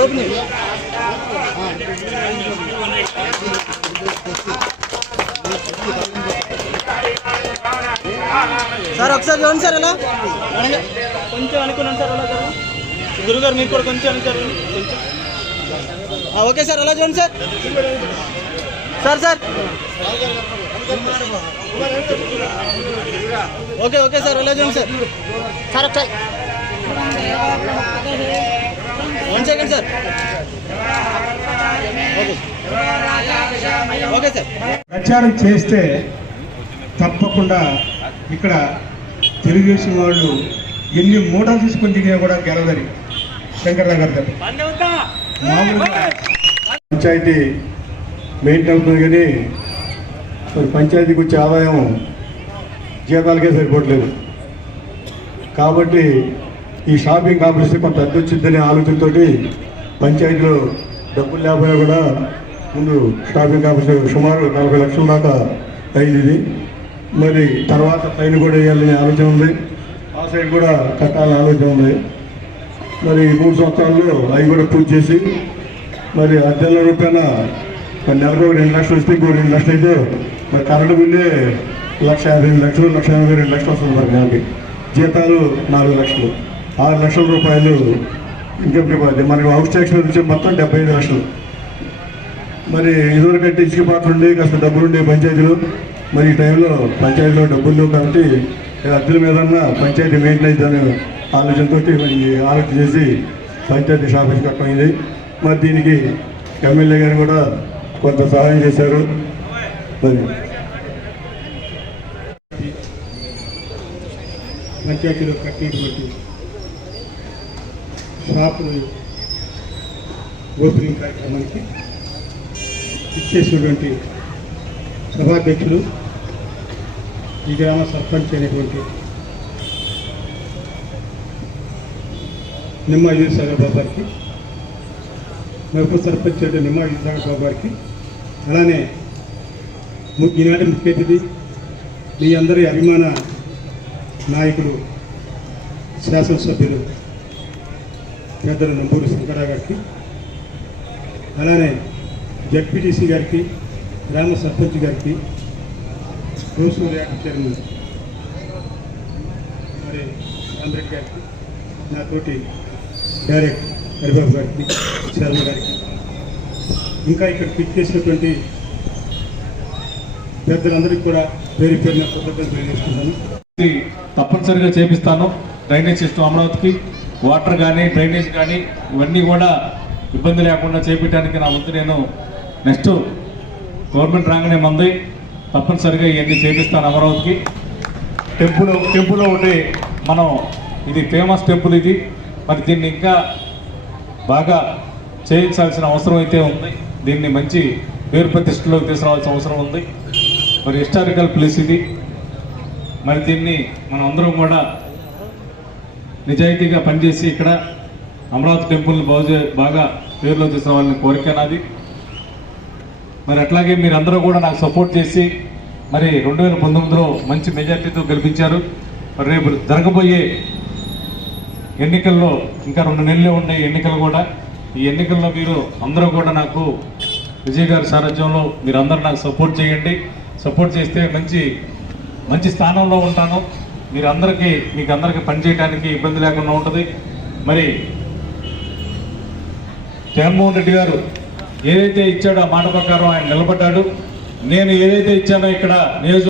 Подробнее. Sir ఒకసారి చూడండి sir ఎలా కొంచెం అనుకున్నాను సార్ అలా సార్ గురుగారు మీరు కూడా కొంచెం అనుకోరు ఆ, ఓకే సార్ అలా చూడండి sir. Sir sir. Okay okay sir అలా చూడండి సార్. సార్ ఒకసారి. One second sir okay okay sir ప్రచారం చేస్తే తప్పకుండా ఇక్కడ తెలుగుదేశం వాళ్ళు ఎన్ని మూటలు తీసుకొని దిగినా కూడా గెలవదని శంకర్రావు గారు తప్ప మామూలుగా పంచాయతీ మెయింటైన్ అవుతుంది కానీ మరి పంచాయతీకి వచ్చే ఆదాయం జీతాలకే సరిపోవట్లేదు. కాబట్టి ఈ షాపింగ్ కాంప్లెక్స్ కొంత అద్దె వచ్చిందనే ఆలోచనతోటి పంచాయతీలో డబ్బులు లేకపోయినా కూడా ముందు షాపింగ్ కాంప్లెక్స్ సుమారు నలభై లక్షల దాకా అయింది ఇది. మరి తర్వాత ఫైన్ కూడా వేయాలనే ఆలోచన ఉంది. ఆ సైడ్ కూడా కట్టాలనే ఆలోచన ఉంది. మరి మూడు సంవత్సరాల్లో అవి కూడా పూర్తి చేసి మరి అద్దెల రూపాయన మరి నెలకు ఒక రెండు లక్షలు వస్తే ఇంకో రెండు లక్షలు అయితే మరి కరెంటు బిల్లే లక్ష యాభై లక్షలు లక్ష యాభై రెండు లక్షలు వస్తుంది మరి నెలకి జీతాలు నాలుగు లక్షలు. ఆరు లక్షల రూపాయలు ఇన్కమ్ డిపాజిట్ మనకి హౌస్ ట్యాక్స్ మీద వచ్చే మొత్తం డెబ్బై ఐదు లక్షలు. మరి ఇదివరకు అంటే ఇసుక పాటలు ఉండే కాస్త డబ్బులు ఉండే పంచాయతీలు. మరి ఈ టైంలో పంచాయతీలో డబ్బులు లేవు కాబట్టి అద్దెల మీద పంచాయతీ మెయింటైన్ అనే ఆలోచనతో మరి ఆలోచన చేసి పంచాయతీ షాపింగ్ కట్టమైంది. మరి దీనికి ఎమ్మెల్యే గారు కూడా కొంత సహాయం చేశారు. మరి పంచాయతీలో కట్టినటువంటి షాపులు ఓపెనింగ్ కార్యక్రమానికి ఇచ్చేసినటువంటి సభాధ్యక్షులు ఈ గ్రామ సర్పంచ్ అయినటువంటి నిమ్మ యూసాగర్ బాబు గారికి మరొక సర్పంచ్ అయిన నిమ్మ యూసాగర్ బాబు గారికి అలానే ఈనాటి ముఖ్య అతిథి మీ అందరి అభిమాన నాయకులు శాసనసభ్యులు పెద్దల నంబూరు శంకరరావు గారికి అలానే జడ్పీటీసీ గారికి గ్రామ సర్పంచ్ గారికి రోజు యాక్ట్ చైర్మన్ మరి రామరెడ్డి గారికి నాతోటి డైరెక్ట్ హరిబాబు గారికి శర్మ గారికి. ఇంకా ఇక్కడ పిక్ చేసినటువంటి పెద్దలందరికీ కూడా పేరు పేరున కృతజ్ఞతలు తెలియజేస్తున్నాను. తప్పనిసరిగా చేపిస్తాను. డ్రైనేజ్ సిస్టమ్ అమరావతికి వాటర్ కానీ డ్రైనేజ్ కానీ ఇవన్నీ కూడా ఇబ్బంది లేకుండా చేపించడానికి నా వంతు నేను నెక్స్ట్ గవర్నమెంట్ రాగానే మంది తప్పనిసరిగా ఇవన్నీ చేపిస్తాను అమరావతికి. టెంపుల్ టెంపుల్లో ఒకటి మనం ఇది ఫేమస్ టెంపుల్ ఇది. మరి దీన్ని ఇంకా బాగా చేయించాల్సిన అవసరం అయితే ఉంది. దీన్ని మంచి పేరు ప్రతిష్టలోకి తీసుకురావాల్సిన అవసరం ఉంది. మరి హిస్టారికల్ ప్లేస్ ఇది. మరి దీన్ని మనం అందరం కూడా నిజాయితీగా పనిచేసి ఇక్కడ అమరావతి టెంపుల్ని బాగు బాగా పేరులో తీసుకురావాలని కోరిక నాది. మరి అట్లాగే మీరు అందరూ కూడా నాకు సపోర్ట్ చేసి మరి రెండు వేల పంతొమ్మిదిలో మంచి మెజార్టీతో గెలిపించారు. మరి రేపు జరగబోయే ఎన్నికల్లో ఇంకా రెండు నెలలే ఉన్నాయి ఎన్నికలు కూడా. ఈ ఎన్నికల్లో మీరు అందరూ కూడా నాకు విజయ్ గారి సారథ్యంలో మీరందరూ నాకు సపోర్ట్ చేయండి. సపోర్ట్ చేస్తే మంచి మంచి స్థానంలో ఉంటాను. మీరు అందరికీ మీకు అందరికీ పనిచేయడానికి ఇబ్బంది లేకుండా ఉంటుంది. మరి జగన్మోహన్ రెడ్డి గారు ఏదైతే ఇచ్చాడో ఆ మాట ప్రకారం ఆయన నిలబడ్డాడు. నేను ఏదైతే ఇచ్చానో ఇక్కడ నియోజక